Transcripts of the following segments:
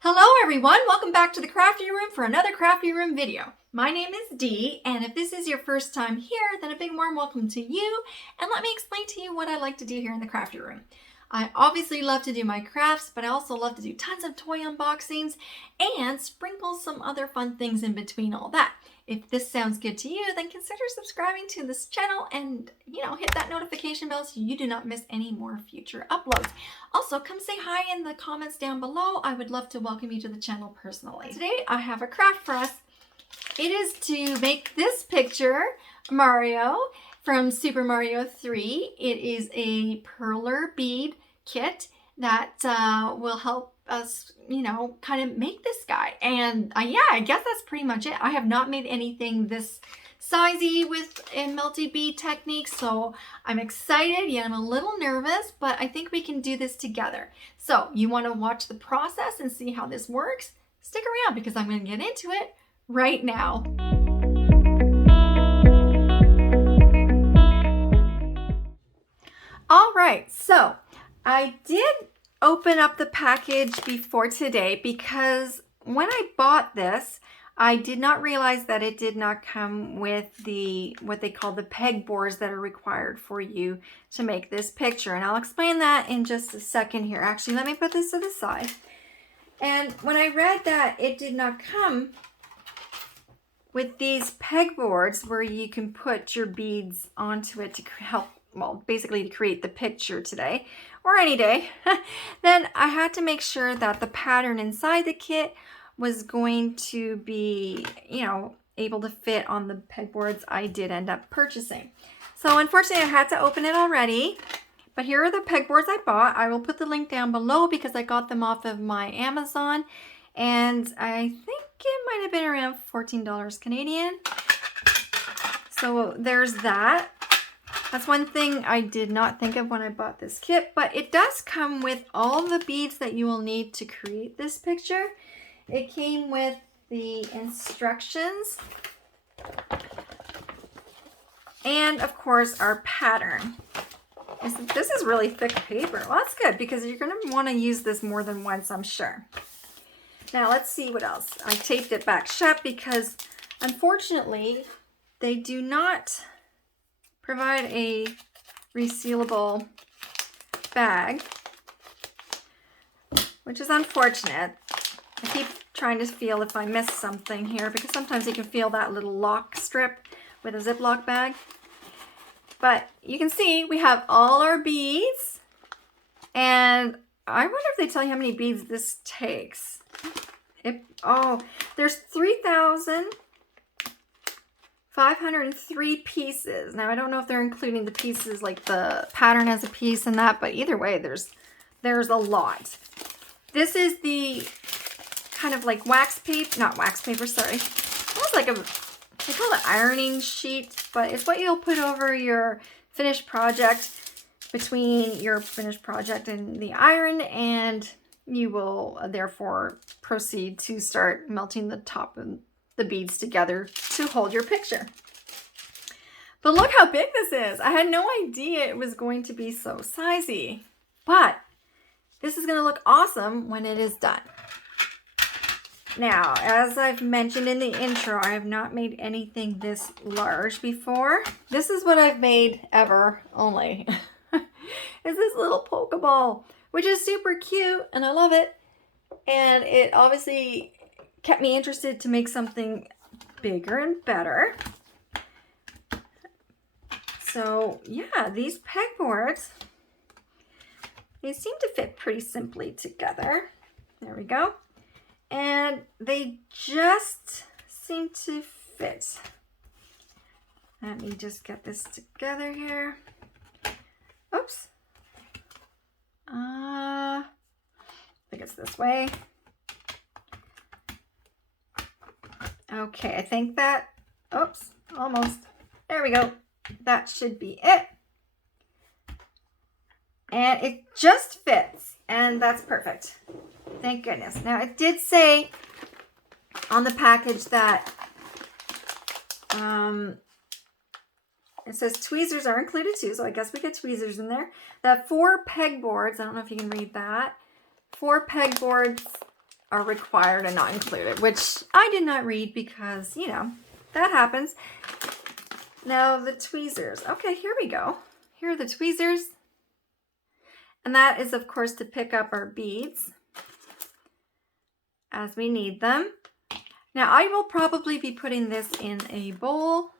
Hello everyone, welcome back to the Crafty Room for another Crafty Room video. My name is Dee, and if this is your first time here, then a big warm welcome to you, and let me explain to you what I like to do here in the Crafty Room. I obviously love to do my crafts, but I also love to do tons of toy unboxings and sprinkle some other fun things in between all that. If this sounds good to you, then consider subscribing to this channel and, hit that notification bell so you do not miss any more future uploads. Also, come say hi in the comments down below. I would love to welcome you to the channel personally. Today, I have a craft for us. It is to make this picture, Mario, from Super Mario 3. It is a Perler bead kit that will help us, kind of make this guy. And yeah, I guess that's pretty much it. I have not made anything this sizey with a melty bead technique, so I'm excited. Yeah, I'm a little nervous, but I think we can do this together. So you want to watch the process and see how this works? Stick around because I'm going to get into it right now. All right, so I did open up the package before today because when I bought this, I did not realize that it did not come with what they call the pegboards that are required for you to make this picture. And I'll explain that in just a second here. Actually, let me put this to the side. And when I read that it did not come with these pegboards where you can put your beads onto it to help, well, basically to create the picture today or any day, then I had to make sure that the pattern inside the kit was going to be, able to fit on the pegboards I did end up purchasing. So unfortunately, I had to open it already, but here are the pegboards I bought. I will put the link down below because I got them off of my Amazon, and I think it might have been around $14 Canadian. So there's that. That's one thing I did not think of when I bought this kit, but it does come with all the beads that you will need to create this picture. It came with the instructions and, of course, our pattern. This is really thick paper. Well, that's good because you're going to want to use this more than once, I'm sure. Now, let's see what else. I taped it back shut because, unfortunately, they do not provide a resealable bag, which is unfortunate. I keep trying to feel if I missed something here because sometimes you can feel that little lock strip with a Ziploc bag. But you can see we have all our beads, and I wonder if they tell you how many beads this takes. There's 3,503 pieces. Now I don't know if they're including the pieces like the pattern as a piece and that, but either way, there's a lot. This is the kind of like wax paper, not wax paper, sorry. Almost like they call it ironing sheet, but it's what you'll put over your finished project, between your finished project and the iron, and you will therefore proceed to start melting the top of the beads together to hold your picture. But look how big this is. I had no idea it was going to be so sizey, but this is going to look awesome when it is done. Now, as I've mentioned in the intro, I have not made anything this large before. This is what I've made ever, only. Is this little Pokeball, which is super cute, and I love it. And it obviously kept me interested to make something bigger and better. So, yeah, these pegboards, they seem to fit pretty simply together. There we go. And they just seem to fit. Let me just get this together here. Oops. I think it's this way. Okay, I think that, oops, almost. There we go. That should be it. And it just fits, and that's perfect. Thank goodness. Now, it did say on the package that it says tweezers are included too, so I guess we get tweezers in there. That 4 pegboards, I don't know if you can read that, 4 pegboards are required and not included, which I did not read because, you know, that happens. Now the tweezers. Okay, here we go. Here are the tweezers. And that is, of course, to pick up our beads as we need them. Now I will probably be putting this in a bowl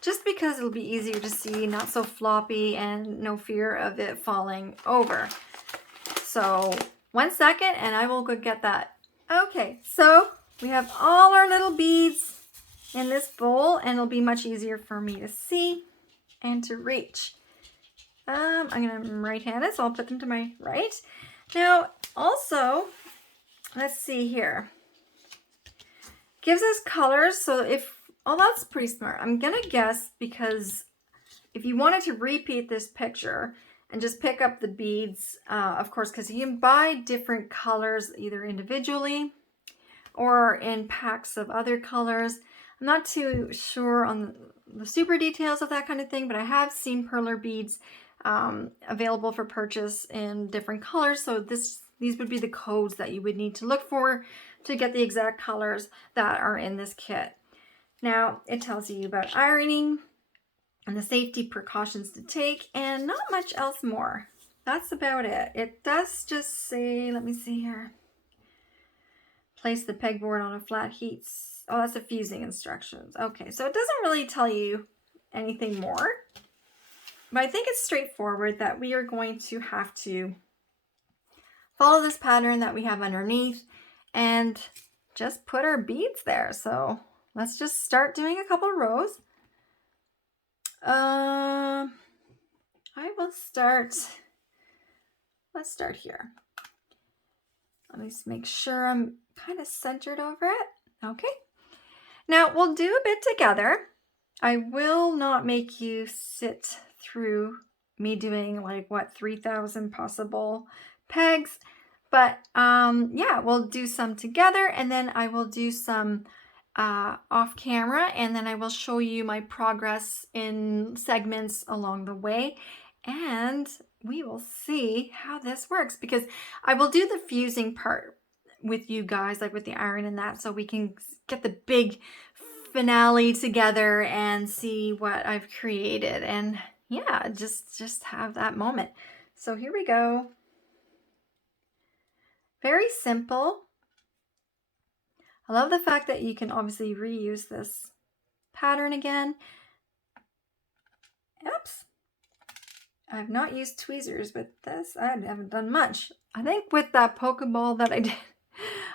just because it'll be easier to see, not so floppy, and no fear of it falling over. So 1 second and I will go get that. Okay, so we have all our little beads in this bowl and it'll be much easier for me to see and to reach. I'm right-handed, so I'll put them to my right. Now, also, let's see here. Gives us colors, so oh, that's pretty smart. I'm gonna guess, because if you wanted to repeat this picture and just pick up the beads, of course, because you can buy different colors either individually or in packs of other colors. I'm not too sure on the super details of that kind of thing, but I have seen Perler beads available for purchase in different colors. So these would be the codes that you would need to look for to get the exact colors that are in this kit. Now it tells you about ironing and the safety precautions to take, and not much else more. That's about it. It does just say, let me see here. Place the pegboard on a flat heat. Oh, that's the fusing instructions. Okay, so it doesn't really tell you anything more. But I think it's straightforward that we are going to have to follow this pattern that we have underneath and just put our beads there. So let's just start doing a couple of rows. I will start, let's start here. Let me just make sure I'm kind of centered over it. Okay. Now we'll do a bit together. I will not make you sit through me doing like what 3,000 possible pegs, but yeah, we'll do some together and then I will do some off camera, and then I will show you my progress in segments along the way, and we will see how this works, because I will do the fusing part with you guys, like with the iron and that, so we can get the big finale together and see what I've created, and yeah, just have that moment. So here we go. Very simple. I love the fact that you can obviously reuse this pattern again. Oops. I've not used tweezers with this. I haven't done much. I think with that Pokeball that I did,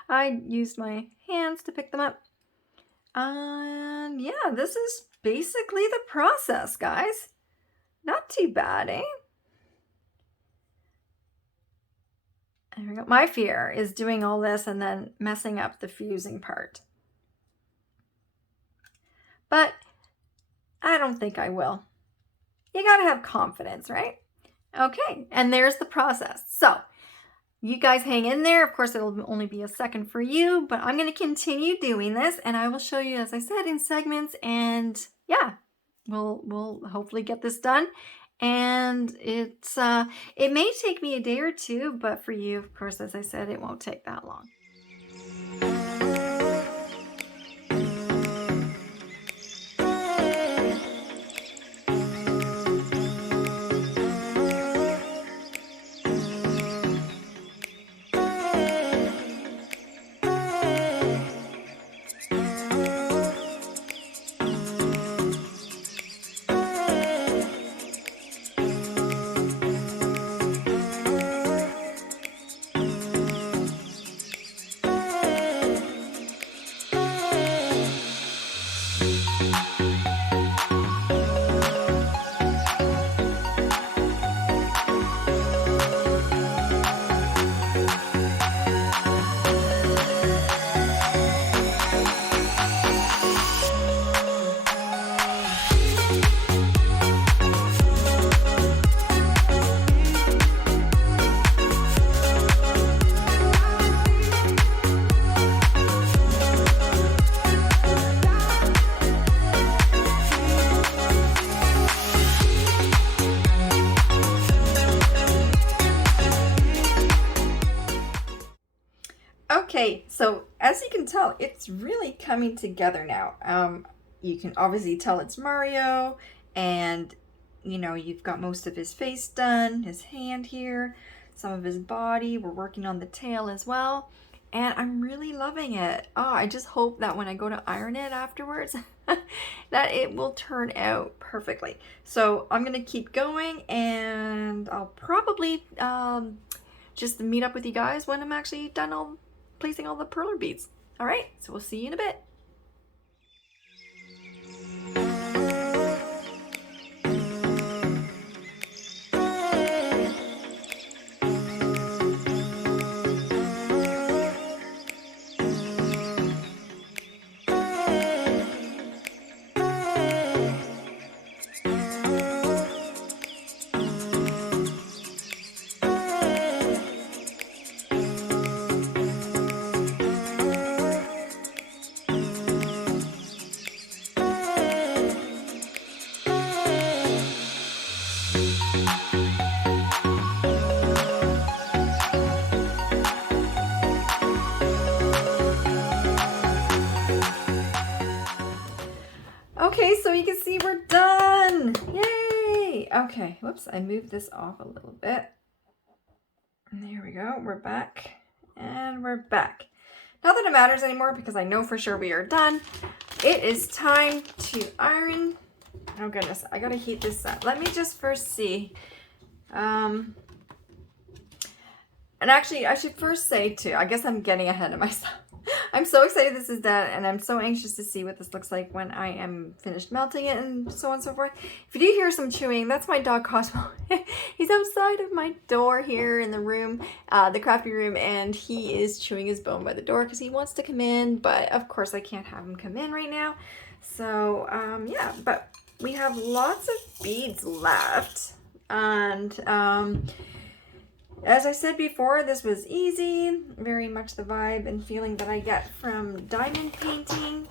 I used my hands to pick them up. And yeah, this is basically the process, guys. Not too bad, eh? There we go. My fear is doing all this and then messing up the fusing part. But I don't think I will. You gotta have confidence, right? Okay, and there's the process. So you guys hang in there. Of course, it'll only be a second for you, but I'm gonna continue doing this and I will show you, as I said, in segments, and yeah, we'll hopefully get this done. And it may take me a day or two, but for you, of course, as I said, it won't take that long. Okay, so as you can tell, it's really coming together now. You can obviously tell it's Mario, and you know, you've got most of his face done, his hand here, some of his body. We're working on the tail as well, and I'm really loving it. Oh, I just hope that when I go to iron it afterwards, that it will turn out perfectly. So I'm gonna keep going, and I'll probably just meet up with you guys when I'm actually done placing all the perler beads. All right, so we'll see you in a bit. Okay, so you can see we're done. Yay! Okay, whoops, I moved this off a little bit. And there we go, we're back. And we're back. Not that it matters anymore because I know for sure we are done. It is time to iron. Oh goodness, I gotta heat this up. Let me just first see. And actually, I should first say too, I guess I'm getting ahead of myself. I'm so excited this is done, and I'm so anxious to see what this looks like when I am finished melting it and so on and so forth. If you do hear some chewing, that's my dog Cosmo. He's outside of my door here in the room, the crafty room, and he is chewing his bone by the door because he wants to come in, but of course I can't have him come in right now. So yeah, but we have lots of beads left, and as I said before, this was easy, very much the vibe and feeling that I get from diamond painting.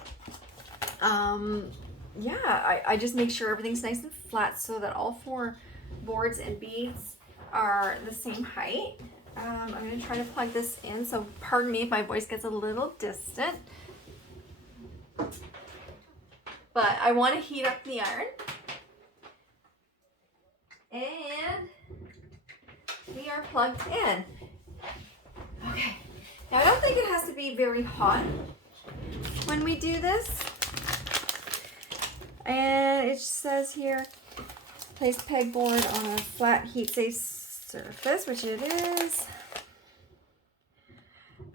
Yeah, I just make sure everything's nice and flat so that all 4 boards and beads are the same height. I'm going to try to plug this in, so pardon me if my voice gets a little distant. But I want to heat up the iron. And we are plugged in. Okay. Now I don't think it has to be very hot when we do this. And it says here, place pegboard on a flat heat-safe surface, which it is.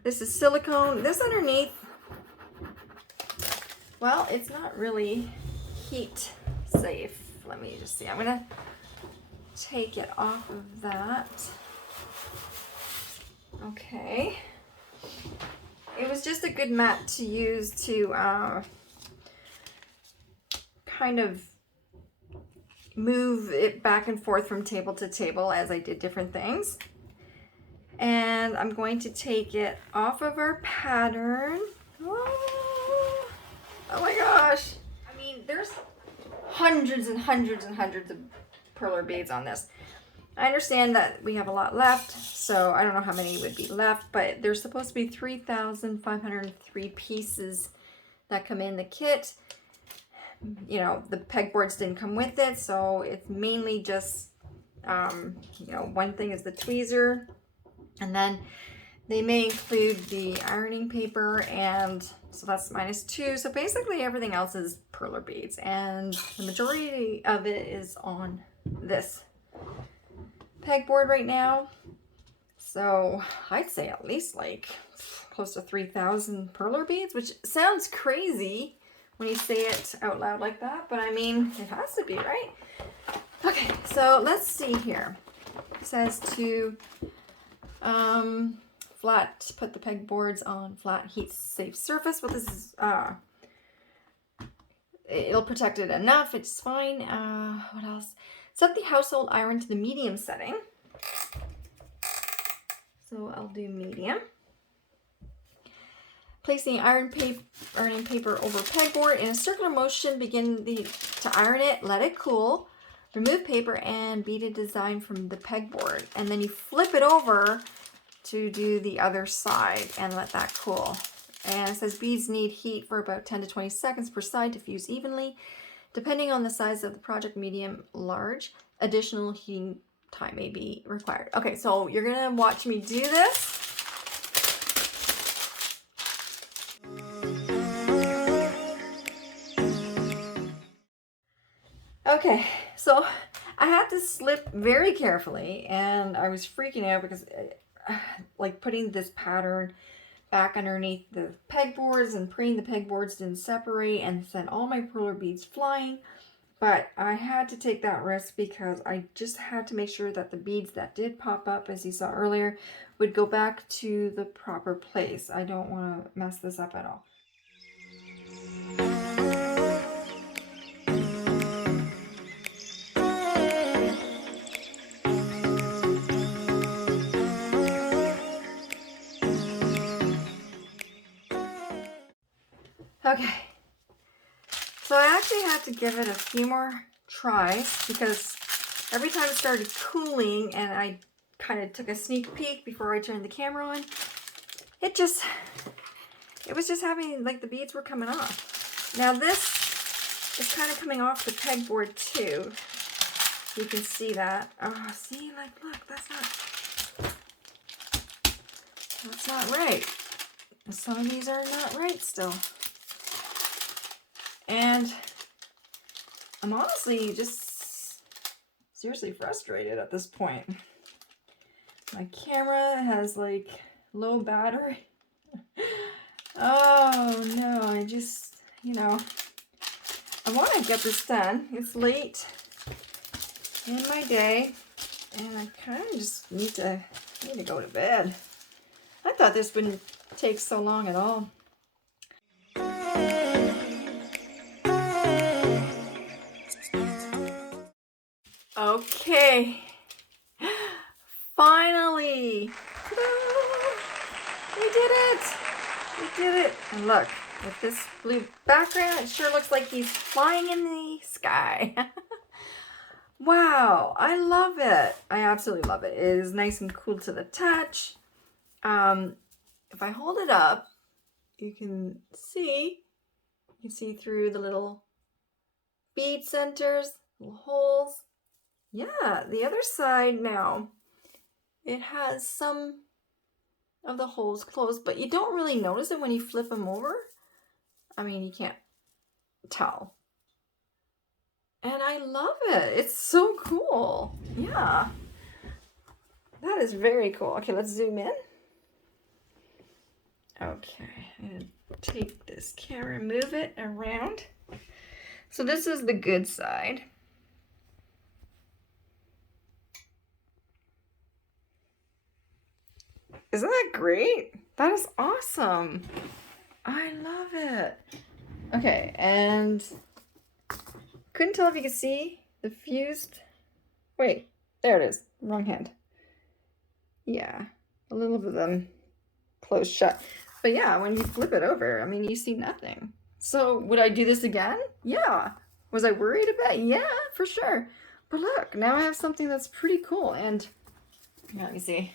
This is silicone. This underneath, well, it's not really heat safe. Let me just see. I'm gonna take it off of that. Okay. It was just a good mat to use to kind of move it back and forth from table to table as I did different things. And I'm going to take it off of our pattern. Oh my gosh. I mean, there's hundreds and hundreds and hundreds of perler beads on this. I understand that we have a lot left, so I don't know how many would be left, but there's supposed to be 3,503 pieces that come in the kit. You know, the pegboards didn't come with it, so it's mainly just, you know, one thing is the tweezer, and then they may include the ironing paper, and so that's -2. So basically everything else is perler beads, and the majority of it is on this pegboard right now. So I'd say at least like close to 3,000 perler beads, which sounds crazy when you say it out loud like that, but I mean, it has to be, right? Okay, so let's see here. It says to put the pegboards on flat heat safe surface. Well, this is it'll protect it enough, it's fine. What else? Set the household iron to the medium setting. So I'll do medium. Place the ironing paper over pegboard in a circular motion. Begin to iron it. Let it cool. Remove paper and beaded design from the pegboard. And then you flip it over to do the other side and let that cool. And it says beads need heat for about 10 to 20 seconds per side to fuse evenly. Depending on the size of the project, medium, large, additional heating time may be required. Okay, so you're gonna watch me do this. Okay, so I had to slip very carefully, and I was freaking out because like putting this pattern back underneath the pegboards and praying the pegboards didn't separate and sent all my perler beads flying. But I had to take that risk because I just had to make sure that the beads that did pop up, as you saw earlier, would go back to the proper place. I don't want to mess this up at all. Okay, so I actually had to give it a few more tries because every time it started cooling and I kind of took a sneak peek before I turned the camera on, it was just having, like, the beads were coming off. Now this is kind of coming off the pegboard too. You can see that. Oh, see, like, look, that's not right. Some of these are not right still. And I'm honestly just seriously frustrated at this point. My camera has like low battery. Oh no, I just, you know, I want to get this done. It's late in my day and I kind of just need to go to bed. I thought this wouldn't take so long at all. Okay, finally, we did it, and look, with this blue background, it sure looks like he's flying in the sky. Wow, I love it, I absolutely love it. It is nice and cool to the touch. If I hold it up, you can see through the little bead centers, little holes. Yeah, the other side now, it has some of the holes closed, but you don't really notice it when you flip them over. I mean, you can't tell. And I love it. It's so cool. Yeah. That is very cool. Okay, let's zoom in. Okay, I'm going to take this camera and move it around. So this is the good side. Isn't that great? That is awesome. I love it. Okay, and couldn't tell if you could see the fused. Wait, there it is. Wrong hand. Yeah, a little bit of them closed shut. But yeah, when you flip it over, I mean, you see nothing. So would I do this again? Yeah. Was I worried about it? Yeah, for sure. But look, now I have something that's pretty cool. And let me see.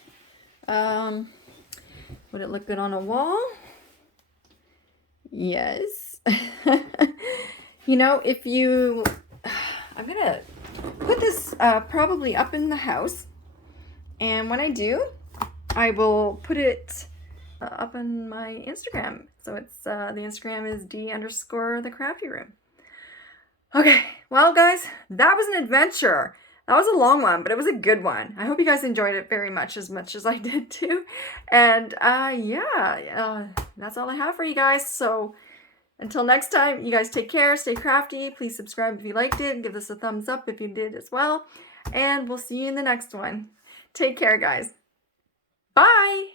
Would it look good on a wall? Yes. You know, if you, I'm gonna put this probably up in the house, and when I do, I will put it up on my Instagram. So it's the Instagram is D_the Crafty Room. Okay, well guys, that was an adventure. That was a long one, but it was a good one. I hope you guys enjoyed it very much as I did too. And yeah, that's all I have for you guys. So until next time, you guys take care, stay crafty. Please subscribe if you liked it. Give us a thumbs up if you did as well. And we'll see you in the next one. Take care, guys. Bye.